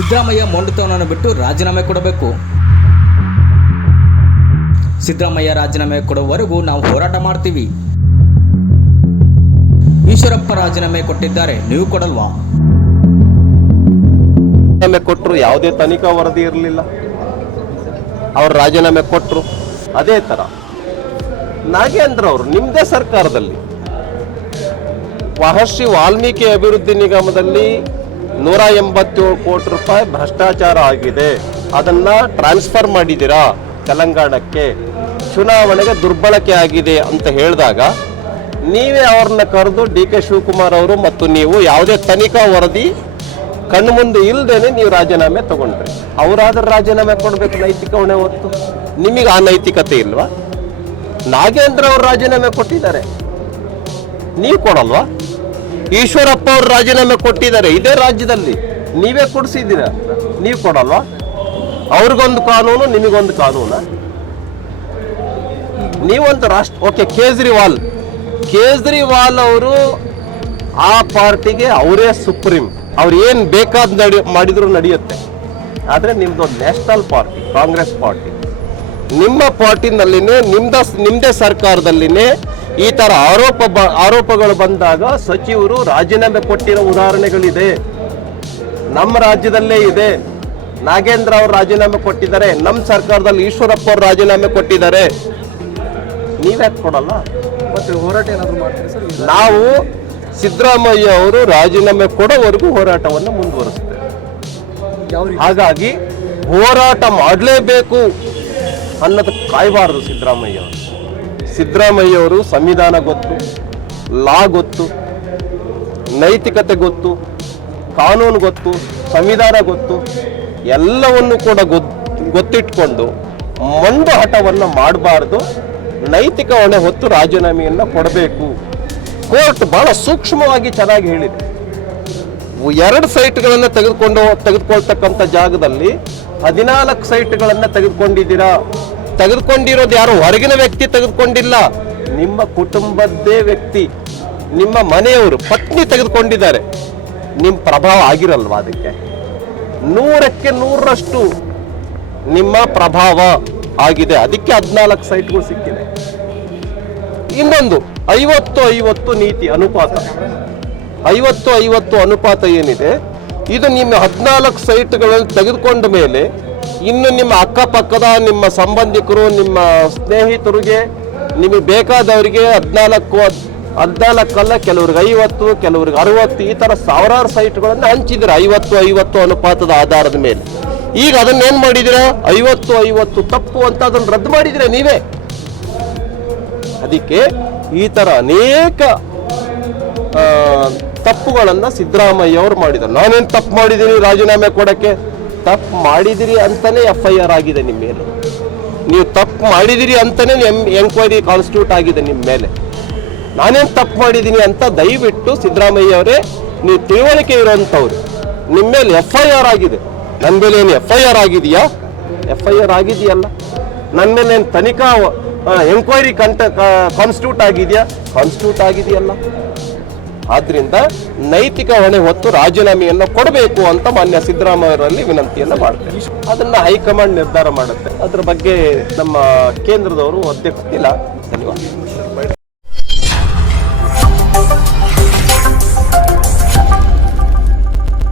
ಸಿದ್ದರಾಮಯ್ಯ ಮೊಂಡುತನವನ್ನು ಬಿಟ್ಟು ರಾಜೀನಾಮೆ ಕೊಡಬೇಕು. ಸಿದ್ದರಾಮಯ್ಯ ರಾಜೀನಾಮೆ ಕೊಡುವವರೆಗೂ ನಾವು ಹೋರಾಟ ಮಾಡ್ತೀವಿ. ಈಶ್ವರಪ್ಪ ರಾಜೀನಾಮೆ ಕೊಟ್ಟಿದ್ದಾರೆ, ನೀವು ಕೊಡಲ್ವಾ? ರಾಜೀನಾಮೆ ಕೊಟ್ಟರು, ಯಾವುದೇ ತನಿಖಾ ವರದಿ ಇರಲಿಲ್ಲ, ಅವರು ರಾಜೀನಾಮೆ ಕೊಟ್ಟರು. ಅದೇ ತರ ನಾಗೇಂದ್ರ ಅವರು ನಿಮ್ಮದೇ ಸರ್ಕಾರದಲ್ಲಿ ಮಹರ್ಷಿ ವಾಲ್ಮೀಕಿ ಅಭಿವೃದ್ಧಿ ನಿಗಮದಲ್ಲಿ 187 ಕೋಟಿ ರೂಪಾಯಿ ಭ್ರಷ್ಟಾಚಾರ ಆಗಿದೆ, ಅದನ್ನ ಟ್ರಾನ್ಸ್ಫರ್ ಮಾಡಿದ್ದೀರಾ ತೆಲಂಗಾಣಕ್ಕೆ, ಚುನಾವಣೆಗೆ ದುರ್ಬಳಕೆ ಆಗಿದೆ ಅಂತ ಹೇಳಿದಾಗ ನೀವೇ ಅವ್ರನ್ನ ಕರೆದು DK ಶಿವಕುಮಾರ್ ಅವರು ಮತ್ತು ನೀವು ಯಾವುದೇ ತನಿಖಾ ವರದಿ ಕಣ್ಣು ಮುಂದೆ ಇಲ್ಲದೇನೆ ನೀವು ರಾಜೀನಾಮೆ ತಗೊಂಡ್ರಿ. ಅವರಾದ್ರೆ ರಾಜೀನಾಮೆ ಕೊಡಬೇಕು, ನೈತಿಕ ಹೊಣೆ ಹೊತ್ತು. ನಿಮಗೆ ಆ ನೈತಿಕತೆ ಇಲ್ವಾ? ನಾಗೇಂದ್ರ ಅವರು ರಾಜೀನಾಮೆ ಕೊಟ್ಟಿದ್ದಾರೆ, ನೀವು ಕೊಡಲ್ವಾ? ಈಶ್ವರಪ್ಪ ಅವರು ರಾಜೀನಾಮೆ ಕೊಟ್ಟಿದ್ದಾರೆ ಇದೇ ರಾಜ್ಯದಲ್ಲಿ, ನೀವೇ ಕೊಡಿಸಿದ್ದೀರಾ, ನೀವು ಕೊಡಲ್ವಾ? ಅವ್ರಿಗೊಂದು ಕಾನೂನು, ನಿಮಗೊಂದು ಕಾನೂನ. ನೀವೊಂದು ಓಕೆ, ಕೇಜ್ರಿವಾಲ್ ಅವರು ಆ ಪಾರ್ಟಿಗೆ ಅವರೇ ಸುಪ್ರೀಂ, ಅವ್ರು ಏನು ಬೇಕಾದ ಮಾಡಿದ್ರು ನಡೆಯುತ್ತೆ. ಆದರೆ ನಿಮ್ದೊಂದು ನ್ಯಾಷನಲ್ ಪಾರ್ಟಿ, ಕಾಂಗ್ರೆಸ್ ಪಾರ್ಟಿ, ನಿಮ್ಮ ಪಾರ್ಟಿನಲ್ಲಿನೇ ನಿಮ್ಮದೇ ಸರ್ಕಾರದಲ್ಲಿನೇ ಈ ಥರ ಆರೋಪಗಳು ಬಂದಾಗ ಸಚಿವರು ರಾಜೀನಾಮೆ ಕೊಟ್ಟಿರೋ ಉದಾಹರಣೆಗಳಿದೆ. ನಮ್ಮ ರಾಜ್ಯದಲ್ಲೇ ಇದೆ. ನಾಗೇಂದ್ರ ಅವರು ರಾಜೀನಾಮೆ ಕೊಟ್ಟಿದ್ದಾರೆ, ನಮ್ಮ ಸರ್ಕಾರದಲ್ಲಿ ಈಶ್ವರಪ್ಪ ಅವರು ರಾಜೀನಾಮೆ ಕೊಟ್ಟಿದ್ದಾರೆ. ನೀವ್ಯಾಕೆ ಕೊಡಲ್ಲ? ಮತ್ತೆ ಹೋರಾಟ ಏನಾದರೂ ಮಾಡ್ತೀರಿ ಸರ್? ನಾವು ಸಿದ್ದರಾಮಯ್ಯ ಅವರು ರಾಜೀನಾಮೆ ಕೊಡೋವರೆಗೂ ಹೋರಾಟವನ್ನು ಮುಂದುವರಿಸ್ತೇವೆ. ಹಾಗಾಗಿ ಹೋರಾಟ ಮಾಡಲೇಬೇಕು ಅನ್ನೋದಕ್ಕೆ ಕಾಯಬಾರದು ಸಿದ್ದರಾಮಯ್ಯ ಅವರು ಸಂವಿಧಾನ ಗೊತ್ತು, ಲಾ ಗೊತ್ತು, ನೈತಿಕತೆ ಗೊತ್ತು, ಕಾನೂನು ಗೊತ್ತು, ಸಂವಿಧಾನ ಗೊತ್ತು, ಎಲ್ಲವನ್ನು ಕೂಡ ಗೊತ್ತಿಟ್ಕೊಂಡು ಮಂಡು ಹಠವನ್ನು ಮಾಡಬಾರ್ದು. ನೈತಿಕ ಹೊಣೆ ಹೊತ್ತು ರಾಜೀನಾಮೆಯನ್ನು ಕೊಡಬೇಕು. ಕೋರ್ಟ್ ಬಹಳ ಸೂಕ್ಷ್ಮವಾಗಿ ಚೆನ್ನಾಗಿ ಹೇಳಿದೆ. 2 ಸೈಟ್ಗಳನ್ನು ತೆಗೆದುಕೊಳ್ತಕ್ಕಂಥ ಜಾಗದಲ್ಲಿ 14 ಸೈಟ್ಗಳನ್ನು ತೆಗೆದುಕೊಂಡಿರೋದು ಯಾರು ಹೊರಗಿನ ವ್ಯಕ್ತಿ ತೆಗೆದುಕೊಂಡಿಲ್ಲ, ನಿಮ್ಮ ಕುಟುಂಬದ್ದೇ ವ್ಯಕ್ತಿ, ನಿಮ್ಮ ಮನೆಯವರು, ಪತ್ನಿ ತೆಗೆದುಕೊಂಡಿದ್ದಾರೆ. ನಿಮ್ಮ ಪ್ರಭಾವ ಆಗಿರಲ್ವಾ? ಅದಕ್ಕೆ 100ಕ್ಕೆ 100ರಷ್ಟು ನಿಮ್ಮ ಪ್ರಭಾವ ಆಗಿದೆ. ಅದಕ್ಕೆ 14 ಸೈಟ್ಗಳು ಸಿಕ್ಕಿದೆ. ಇನ್ನೊಂದು 50-50 ನೀತಿ ಅನುಪಾತ, 50-50 ಅನುಪಾತ ಏನಿದೆ, ಇದು ನಿಮ್ಮ 14 ಸೈಟ್ಗಳನ್ನು ತೆಗೆದುಕೊಂಡ ಮೇಲೆ ಇನ್ನು ನಿಮ್ಮ ಅಕ್ಕಪಕ್ಕದ ನಿಮ್ಮ ಸಂಬಂಧಿಕರು, ನಿಮ್ಮ ಸ್ನೇಹಿತರಿಗೆ, ನಿಮಗೆ ಬೇಕಾದವರಿಗೆ 14 ಕೆಲವ್ರಿಗೆ 50, ಕೆಲವ್ರಿಗೆ 60, ಈ ಥರ ಸಾವಿರಾರು ಸೈಟ್ಗಳನ್ನು ಹಂಚಿದ್ರೆ 50-50 ಅನುಪಾತದ ಆಧಾರದ ಮೇಲೆ. ಈಗ ಅದನ್ನೇನು ಮಾಡಿದ್ದೀರಾ? 50-50 ತಪ್ಪು ಅಂತ ಅದನ್ನು ರದ್ದು ಮಾಡಿದ್ರೆ ನೀವೇ. ಅದಕ್ಕೆ ಈ ಥರ ಅನೇಕ ತಪ್ಪುಗಳನ್ನು ಸಿದ್ದರಾಮಯ್ಯ ಅವರು ಮಾಡಿದ್ದಾರೆ. ನಾನೇನು ತಪ್ಪು ಮಾಡಿದ್ದೀನಿ ರಾಜೀನಾಮೆ ಕೊಡೋಕ್ಕೆ? ತಪ್ಪು ಮಾಡಿದಿರಿ ಅಂತಾನೆ FIR ಆಗಿದೆ ನಿಮ್ಮ ಮೇಲೆ. ನೀವು ತಪ್ಪು ಮಾಡಿದಿರಿ ಅಂತಾನೆ ಎಂಕ್ವೈರಿ ಕಾನ್ಸ್ಟಿಟ್ಯೂಟ್ ಆಗಿದೆ ನಿಮ್ಮ ಮೇಲೆ. ನಾನೇನು ತಪ್ಪು ಮಾಡಿದ್ದೀನಿ ಅಂತ ದಯವಿಟ್ಟು ಸಿದ್ದರಾಮಯ್ಯ ಅವರೇ, ನೀವು ತಿಳುವಳಿಕೆ ಇರೋಂಥವ್ರು, ನಿಮ್ಮ ಮೇಲೆ FIR ಆಗಿದೆ. ನನ್ನ ಮೇಲೆ ಏನು FIR ಆಗಿದೆಯಾ? FIR ಆಗಿದೆಯಲ್ಲ. ನನ್ನ ಮೇಲೆ ಏನು ತನಿಖಾ ಎಂಕ್ವೈರಿ ಕಾನ್ಸ್ಟಿಟ್ಯೂಟ್ ಆಗಿದೆಯಾ? ಕಾನ್ಸ್ಟಿಟ್ಯೂಟ್ ಆಗಿದೆಯಲ್ಲ. ಆದ್ರಿಂದ ನೈತಿಕ ಹೊಣೆ ಹೊತ್ತು ರಾಜೀನಾಮೆಯನ್ನು ಕೊಡಬೇಕು ಅಂತ ಮಾನ್ಯ ಸಿದ್ದರಾಮಯ್ಯರಲ್ಲಿ ವಿನಂತಿಯನ್ನು ಮಾಡ್ತೇವೆ. ಅದನ್ನ ಹೈಕಮಾಂಡ್ ನಿರ್ಧಾರ ಮಾಡುತ್ತೆ. ಅದ್ರ ಬಗ್ಗೆ ನಮ್ಮ ಕೇಂದ್ರದವರು ಒತ್ತೆ ಗೊತ್ತಿಲ್ಲ. ಧನ್ಯವಾದ.